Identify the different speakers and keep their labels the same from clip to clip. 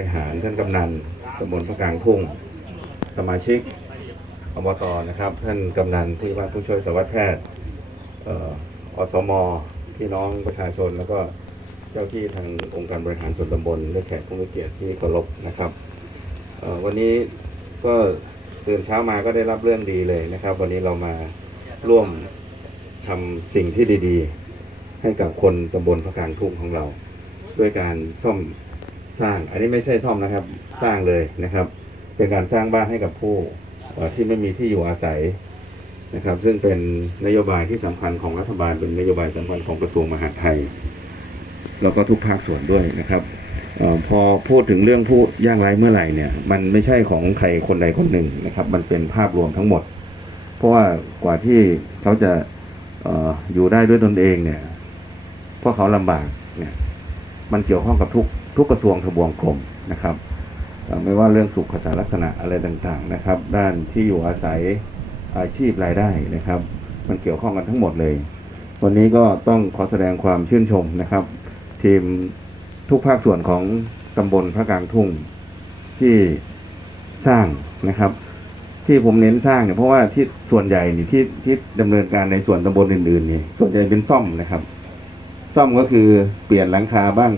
Speaker 1: ริหารท่านกำนันตำบลพระกลางทุ่ง สมาชิกอบตนะครับ ท่านกำนันผู้ว่าผู้ช่วยสารวัตรแพทย์อออสมพี่น้องประชาชนแล้วก็เจ้าที่ทางองค์การบริหารส่วนตำบลและแขกผู้มีเกียรติที่เคารพนะครับวันนี้ก็ตื่นเช้ามาก็ได้รับเรื่องดีเลยนะครับ วันนี้เรามาร่วมทำสิ่งที่ดี ๆ ให้กับคนตำบลพระกลางทุ่งของเรา ด้วยการซ่อม สร้าง อันนี้ไม่ใช่ซ่อมนะครับ สร้างเลยนะครับ เป็นการสร้างบ้านให้กับผู้ที่ไม่มีที่อยู่อาศัยนะครับ ซึ่งเป็นนโยบายที่สำคัญของรัฐบาลเป็นนโยบายสำคัญของกระทรวงมหาดไทย แล้วก็ทุกภาคส่วนด้วยนะครับออพอพูดถึงเรื่องผู้ยากไร้เมื่อไหร่เนี่ย มันไม่ใช่ของใครคนใดคนหนึ่งนะครับ มันเป็นภาพรวมทั้งหมด เพราะว่ากว่าที่เขาจะอออยู่ได้ด้วยตนเองเนี่ยเพราะเขาลำบากเนี่ย มันเกี่ยวข้องกับทุก ทุกกระทรวงทบวงกรมนะครับ ไม่ว่าเรื่องสุขสาลักษณะอะไรต่างๆนะครับ ด้านที่อยู่อาศัยอาชีพรายได้นะครับ มันเกี่ยวข้องกันทั้งหมดเลย วันนี้ก็ต้องขอแสดงความชื่นชมนะครับ ทีมทุกภาคส่วนของตำบลพระกลางทุ่งที่สร้างนะครับ ที่ผมเน้นสร้างเนี่ยเพราะว่าที่ส่วนใหญ่นี่ที่ที่ดำเนินการในส่วนตำบลอื่นๆนี่ส่วนใหญ่เป็นซ่อมนะครับ ซ่อมก็คือเปลี่ยนหลังคาบ้าง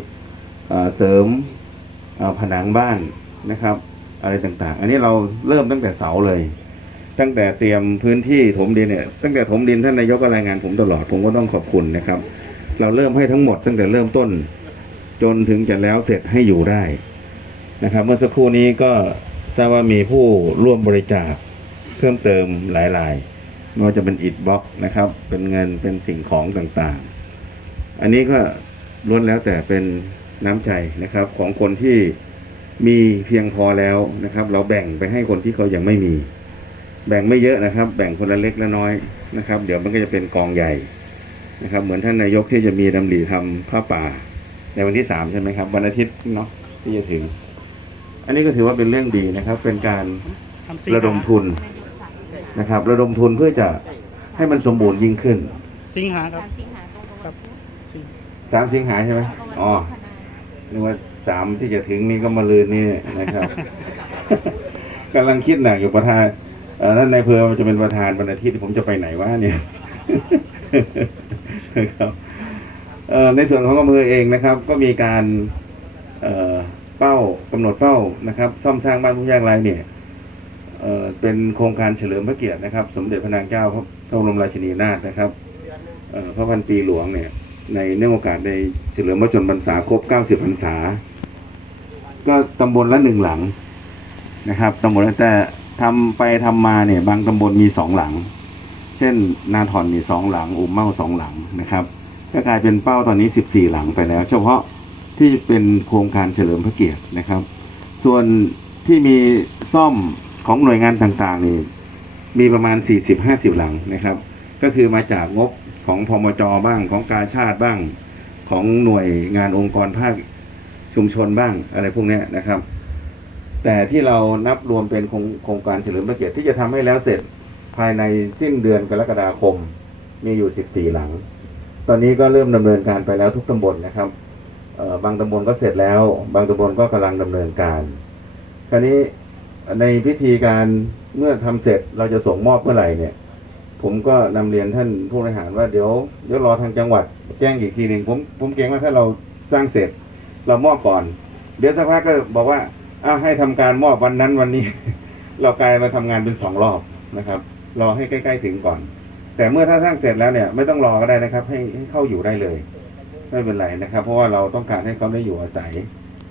Speaker 1: เสริมผนังบ้านนะครับ อะไรต่างๆ อันนี้เราเริ่มตั้งแต่เสาเลย ตั้งแต่เตรียมพื้นที่ถมดินเนี่ยตั้งแต่ถมดินท่านนายกก็รายงานผมตลอดผมก็ต้องขอบคุณนะครับ เราเริ่มให้ทั้งหมดตั้งแต่เริ่มต้น จนถึงจะแล้วเสร็จให้อยู่ได้นะครับ เมื่อสักครู่นี้ก็ทราบว่ามีผู้ร่วมบริจาคเพิ่มเติมหลายรายไม่ว่าจะเป็นอิฐบล็อกนะครับ เป็นเงินเป็นสิ่งของต่างๆ อันนี้ก็ล้วนแล้วแต่เป็น น้ำใจนะครับ ของคนที่มีเพียงพอแล้วนะครับ เราแบ่งไปให้คนที่เขายังไม่มี แบ่งไม่เยอะนะครับ แบ่งคนละเล็กละน้อยนะครับ เดี๋ยวมันก็จะเป็นกองใหญ่นะครับ เหมือนท่านนายกที่จะมีดำริทำผ้าป่า ในวันที่สามใช่ไหมครับ วันอาทิตย์เนาะที่จะถึง อันนี้ก็ถือว่าเป็นเรื่องดีนะครับ เป็นการ
Speaker 2: ทำสิง
Speaker 1: ระดม
Speaker 2: หา
Speaker 1: ทุนนะครับ ระดมทุนเพื่อจะให้มันสมบูรณ์ยิ่งขึ้น
Speaker 2: สิงหาครับ
Speaker 3: สิงหาคม
Speaker 2: ครับสิง
Speaker 1: สามสิงหาใช่ไหมอ๋อ นึกว่าสามที่จะถึงนี่ก็มาลืนนี่นะครับกำลังคิดหนักอยู่ประธานเอ่อท่านนายอำเพอจะเป็นประธานวันอาทิตย์ผมจะไปไหนวะเนี่ยนะครับเอ่อในส่วนของอำเภอเองนะครับ ก็มีการเอ่อเป้ากำหนดเป้านะครับ ซ่อมสร้างบ้านผู้ยากไร้เนี่ยเอ่อเป็นโครงการเฉลิมพระเกียรตินะครับ สมเด็จพระนางเจ้าพระพระบรมราชินีนาถนะครับเอ่อพระพันปีหลวงเนี่ย ในเนื่องโอกาสในเฉลิมพระชนมพรรษาครบ 90 พรรษา ก็ตำบลละหนึ่งหลังนะครับตำบลละแต่ทำไปทำมาเนี่ย บางตำบลมีสองหลัง เช่น นาถอนนี่สองหลัง อุมเมาสองหลังนะครับ ก็กลายเป็นเป้าตอนนี้ 14 หลังไปแล้ว เฉพาะที่เป็นโครงการเฉลิมพระเกียรตินะครับ ส่วนที่มีซ่อมของหน่วยงานต่างๆนี่มีประมาณ 40-50 หลังนะครับ ก็คือมาจากงบของพมจบ้างของการชาติบ้างของหน่วยงานองค์กรภาคชุมชนบ้างอะไรพวกนี้นะครับ แต่ที่เรานับรวมเป็นโครงการเฉลิมพระเกียรติที่จะทำให้แล้วเสร็จภายในสิ้นเดือนกรกฎาคมมีอยู่ 14 หลัง ตอนนี้ก็เริ่มดำเนินการไปแล้วทุกตำบลนะครับบางตำบลก็เสร็จแล้ว บางตำบลก็กำลังดำเนินการ คราวนี้ในพิธีการเมื่อทำเสร็จเราจะส่งมอบเมื่อไหร่เนี่ย ผมก็นำเรียนท่านผู้บริหารว่าเดี๋ยวเดี๋ยวรอทางจังหวัดแจ้งอีกทีหนึ่งผมผมเกรงว่าถ้าเราสร้างเสร็จเรามอบก่อน เดี๋ยวสักพักก็บอกว่าอ้าให้ทำการมอบวันนั้นวันนี้ เรากลายมาทำงานเป็นสองรอบนะครับรอให้ใกล้ๆถึงก่อน แต่เมื่อถ้าสร้างเสร็จแล้วเนี่ยไม่ต้องรอก็ได้นะครับ ให้ให้เข้าอยู่ได้เลยไม่เป็นไรนะครับ เพราะว่าเราต้องการให้เขาได้อยู่อาศัย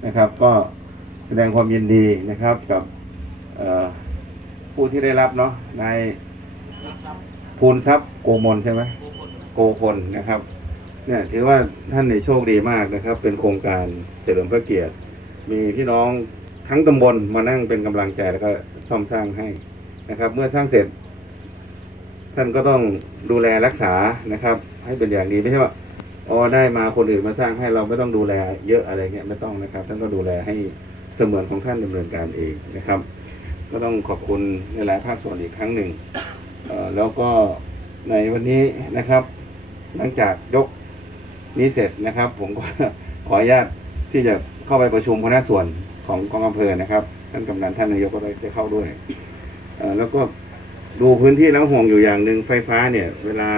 Speaker 1: นะครับ ก็แสดงความยินดีนะครับกับผู้ที่ได้รับเนาะนาย ภูนทรัพย์โกมลใช่ไหมโกพลนะครับ เนี่ยถือว่าท่านในโชคดีมากนะครับ เป็นโครงการเฉลิมพระเกียรติ มีพี่น้องทั้งตำบลมานั่งเป็นกำลังใจแล้วก็ซ่อมสร้างให้นะครับ เมื่อสร้างเสร็จ ท่านก็ต้องดูแลรักษานะครับ ให้เป็นอย่างดีไม่ใช่ว่าอ๋อได้มาคนอื่นมาสร้างให้เราไม่ต้องดูแลเยอะอะไรเงี้ยไม่ต้องนะครับ ท่านก็ดูแลให้เสมือนของท่านดำเนินการเองนะครับ ก็ต้องขอบคุณในหลายภาคส่วนอีกครั้งหนึ่งเอ่อ แล้วก็ในวันนี้นะครับ หลังจากยกนี้เสร็จนะครับ ผมก็ขออนุญาตที่จะเข้าไปประชุมคณะส่วนของกองอำเภอนะครับ ท่านกำนันท่านนายกก็ได้เข้าด้วยแล้วก็ดูพื้นที่แล้วห่วงอยู่อย่างหนึ่งไฟฟ้าเนี่ย เวลา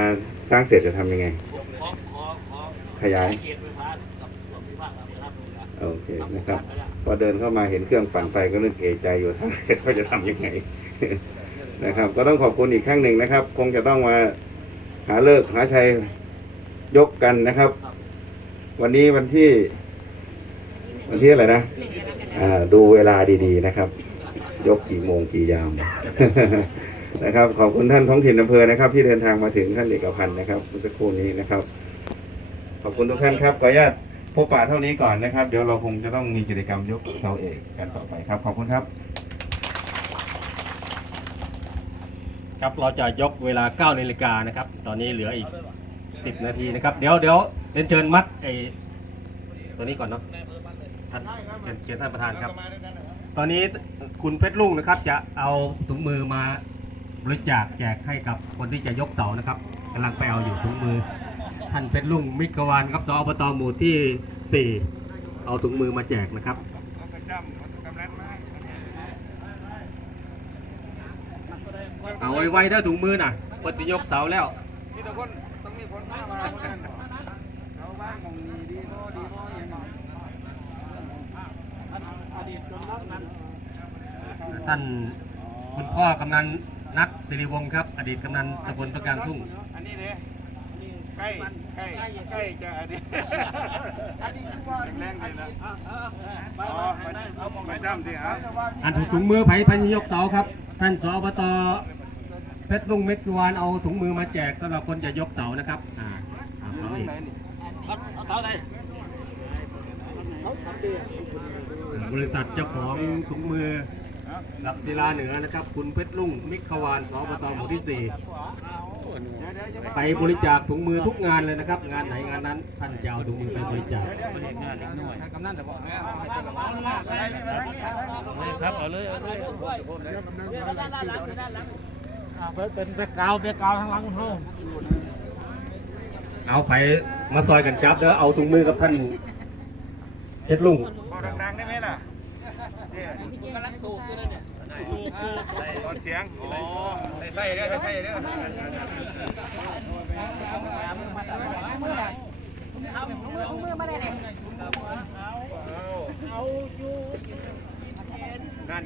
Speaker 1: สร้างเสร็จจะทำยังไง ขยายโอเคนะครับพอเดินเข้ามาเห็นเครื่องปั่นไฟก็เริ่มเอใจอยู่ทางเสร็จว่าจะทำยังไง นะครับ ก็ต้องขอบคุณอีกครั้งหนึ่งนะครับ คงจะต้องมาหาเลิกหาชัยยกกันนะครับ วันนี้วันที่ วันที่อะไรนะอ่าดูเวลาดีๆนะครับ ยกกี่โมงกี่ยาม นะครับ ขอบคุณท่านท้องถิ่นอำเภอนะครับ ที่เดินทางมาถึงท่านเอกพันธ์นะครับเมื่อสักครู่นี้นะครับ ขอบคุณทุกท่านครับขออนุญาตพบป่าเท่านี้ก่อนนะครับ เดี๋ยวเราคงจะต้องมีกิจกรรมยกเสาเอกกันต่อไปครับ ขอบคุณครับ
Speaker 3: ครับเราจะยกเวลา9นาฬิกานะครับ ตอนนี้เหลืออีก 10 นาทีนะครับ เดี๋ยวเดี๋ยวเรียนเชิญมัดไอตัวนี้ก่อนเนาะท่านเชิญเชิญท่านประธานครับ ตอนนี้คุณเพชรลุงนะครับ จะเอาถุงมือมาบริจาคแจกให้กับคนที่จะยกเสานะครับกำลังไปเอาอยู่ถุงมือ ท่านเพชรลุงมิกวานครับสอบตหมู่ที่ 4 เอาถุงมือมาแจกนะครับ เอาไว้ๆเด้อถุงมือน่ะปฏิยกเสาแล้ว
Speaker 1: ที่ทุกคนต้องมีคนมาว่าเขาบ้างมองดีดีโดีโยังไง
Speaker 3: ท่านคุณพ่อกำนันนัทสิริวงศ์ครับ อดีตกำนันตำบลประการทุ่ง
Speaker 1: อันนี้เนี่ยใกล้ใกล้ใกล้จะอันนี้อันนี้คือว่าแรงเลยนะอ๋อไปจำสิฮะ
Speaker 3: อันถูกถุงมือไผ่พันยกเสาครับ ท่านสอบต เพชรลุงเม็ดวานเอาถุงมือมาแจกสำหรับคนจะยกเสานะครับอ่าเอาเสาอีกบริษัทเจ้าของถุงมือกับศิลาเหนือนะครับ คุณเพชรลุงมิกขวานสอบตหมู่ที่สี่ไปบริจาคถุงมือทุกงานเลยนะครับ งานไหนงานนั้นท่านจะเอาถุงมือไปบริจาค
Speaker 2: ครับเอาเลยเอาเลย
Speaker 4: เป็นเบกกาวเบกกาวทางหลังเฮา
Speaker 3: เอาไปมาซอยกันจับเด้อเอาถุงมือกับท่านเพชรลุง
Speaker 1: พอดังๆได้ไหมล่ะกำลังสูบเนี่ยตอนเสียงอ๋อใส่ได้ใส่ได้
Speaker 4: ได้มันก่อ น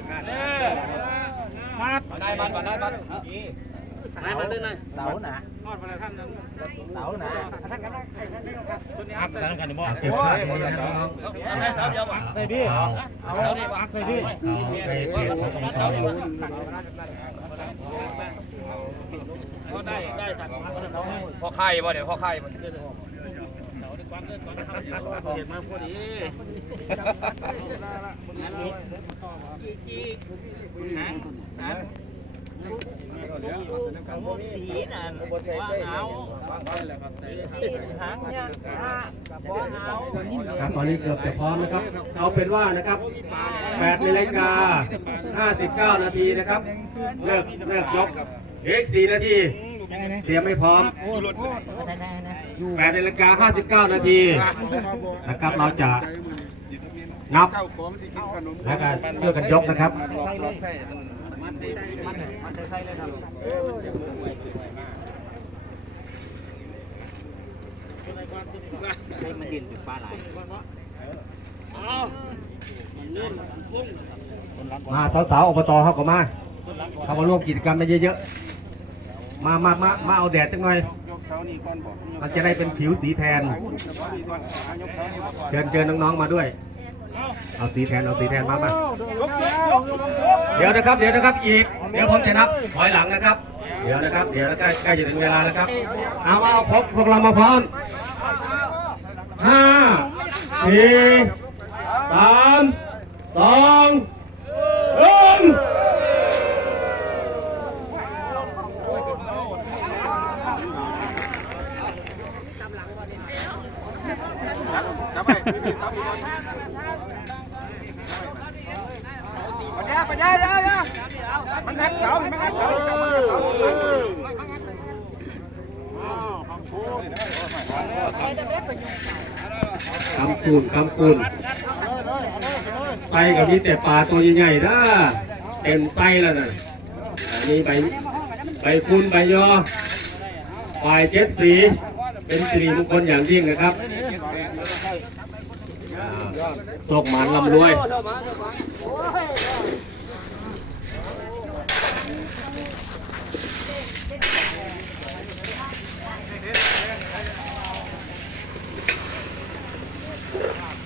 Speaker 4: ได้มันได้มันด้วยนะเสาหนาเสาหนาอักใส่กันดิบ่
Speaker 3: เก็บภาพนี้นะครับน้อง
Speaker 4: ใส่พี่เอาอักใส่พี่
Speaker 3: ใส่เก็บของเขาอยู่
Speaker 4: พอไข่บ่เดี๋ยวพอไข่บ่
Speaker 1: เห็นมาพอดี
Speaker 3: นะนะลูกมูสีนั่นว่าเอาหางเนี่ยถ้าว่าเอาครับตอนนี้เกือบจะพร้อมนะครับ เอาเป็นว่านะครับ8นาฬิกาสิบเก้านาทีนะครับ เลิกเลิกยกเอีก4นาที เตรียมไม่พร้อม8นาฬิกา59 นาทีนะครับเราจะนับ
Speaker 1: เข้าของที่กินขนม
Speaker 3: แล้วก็ช่วยกันยกนะครับ
Speaker 1: ลองใส่มันดี
Speaker 3: มาสาวๆอบตเขาก็มาเขามาร่วมกิจกรรมกันเยอะๆ มามามามาเอาแดดจังหน่อย
Speaker 1: ยกเสานี่ก่อนบอก
Speaker 3: มันจะได้เป็นผิวสีแทน
Speaker 1: ยกเสานี่ก่อนยกเสานี่ก่อน
Speaker 3: เชิญเชิญน้องๆมาด้วย เอาสีแทนเอาสีแทนมามา
Speaker 1: ยกยกยกยก
Speaker 3: เดี๋ยวนะครับ เดี๋ยวนะครับอีก เดี๋ยวผมจะนับถอยหลังนะครับ เดี๋ยวนะครับ เดี๋ยวใกล้ใกล้จะถึงเวลาแล้วครับ เอาเอาพบพวกเรามาพร้อมห้าสี่สามสองหนึ่ง
Speaker 1: จับไปเสานี่ก่อนปัญญาปัญญาปัญญา มันงัดเสามันงัดเสามันงัดเสา
Speaker 3: คำคูณคำคูณไส้กับมีแต่ปลาตัวใหญ่ๆนะเต็มไส้แล้วนะอันนี้ใบใบคุณใบยอฝ่ายเจ็ดสี เป็นสิริมงคลอย่างยิ่งนะครับ โชคหมานลำรวย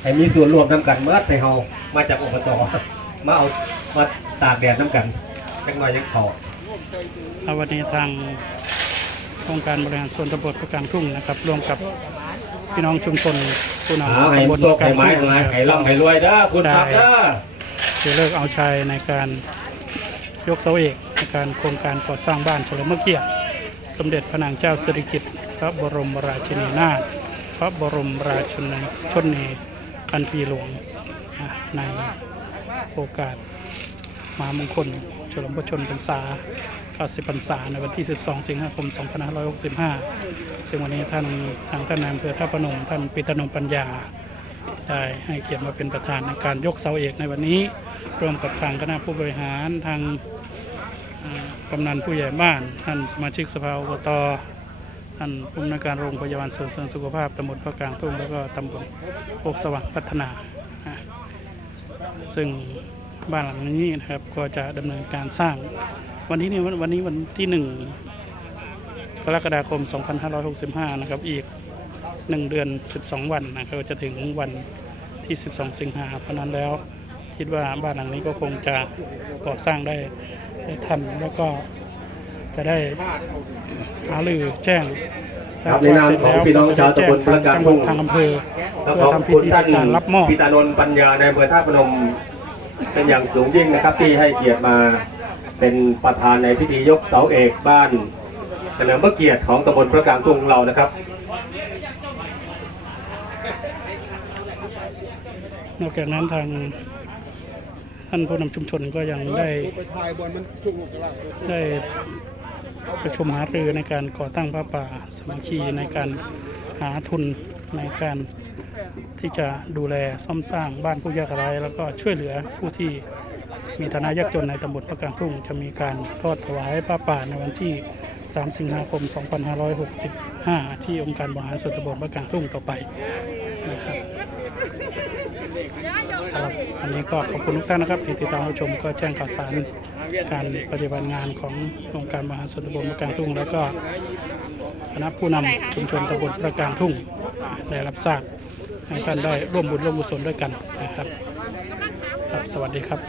Speaker 3: ให้มีส่วนรวมน้ำกันเมื่อไทเฮามาจากอบจมาเอามาตากแดดน้ำกันจักหน่อยยังเขา
Speaker 2: เอาวันนี้ทางองค์การบริหารส่วนตำบลประการทุ่งนะครับร่วมกับพี่น้องชุมชน ผู้นำ
Speaker 3: เอาให้
Speaker 2: ตำบล
Speaker 3: โช
Speaker 2: ป
Speaker 3: ค
Speaker 2: ระกา
Speaker 3: ให้
Speaker 2: ร
Speaker 3: ไม้
Speaker 2: ทุ่ง
Speaker 3: ให้ให้ร่ำให้รวยเด้อคุณครับเด้อ
Speaker 2: จะเลิกเอาชัยในการยกเสาเอกในการโครงการก่อสร้างบ้านเฉลิมพระเกียรติสมเด็จพระนางเจ้าสิริกิติ์พระบรมราชินีนาถพระบรมราชนชนนีพันปีหลวงอะในโอกาสมหามงคลเฉลิมพระชนมพรรษา 90พรรษาในวันที่ 12 สิงหาคม 2565 ซึ่งวันนี้ท่านทางท่านนายอำเภอท่าพนมท่านปิตนมปัญญา ได้ให้เกียรติมาเป็นประธานในการยกเสาเอกในวันนี้ร่วมกับทางคณะผู้บริหารทางกำนันผู้ใหญ่บ้าน ท่านสมาชิกสภาอบตท่านผู้อำนวยการโรงพยาบาลเสริมสร้างสุขภาพตำบลพระกลางทุ่งแล้วก็ตำบลโคกสว่างพัฒนา ซึ่งบ้านหลังนี้นะครับก็จะดำเนินการสร้าง วันนี้เนี่ยวันวันนี้วันที่หนึ่งกรกฎาคม 2565 นะครับ อีกหนึ่งเดือน 12 วันนะครับก็จะถึงวันที่ 12 สิงหาเพราะนั้นแล้วคิดว่าบ้านหลังนี้ก็คงจะก่อสร้างได้ได้ทันแล้วก็จะได้หารือแจ้ง
Speaker 3: ครับในนามของพี่น้องชาวตำบลพระกลางทุ่ง
Speaker 2: ทางอำเภอ
Speaker 3: แล้ว
Speaker 2: เพื่
Speaker 3: ข
Speaker 2: อ
Speaker 3: อบ
Speaker 2: ทำพิ
Speaker 3: คุณ
Speaker 2: ธี
Speaker 3: ท่าน
Speaker 2: การรับมอบ
Speaker 3: พิตานนท์ปัญญาในอำเภอท่าพนม เป็นอย่างสูงยิ่งนะครับที่ให้เกียรติมา เป็นประธานในพิธียกเสาเอกบ้านเฉลิมพระเกียรติของตำบลพระกลางทุ่งเรานะครับ
Speaker 2: นอกจากนั้นทางท่านผู้นำชุมชนก็ยังได้
Speaker 5: ไประลัง
Speaker 2: ได้ประชุมหารือในการก่อตั้งพระป่าสมัคคีในการหาทุนในการที่จะดูแลซ่อมสร้างบ้านผู้ยากไร้แล้วก็ช่วยเหลือผู้ที่ มีฐานะยากจนในตำบลพระกลางทุ่งจะมีการทอดถวายพระป่าในวันที่ 3 สิงหาคม 2565 ที่องค์การบริหารส่วนตำบลพระกลางทุ่งต่อไปนะครับสำหรับวันนี้ก็ขอบคุณทุกท่านนะครับที่ติดตามรับชมก็แจ้งข่าวสารการปฏิบัติงานขององค์การบริหารส่วนตำบลพระกลางทุ่ง แล้วก็คณะผู้นำชุมชนตำบลพระกลางทุ่งได้รับทราบให้ท่านได้ร่วมบุญร่วมกุศลด้วยกันนะครับ ครับ สวัสดีครับ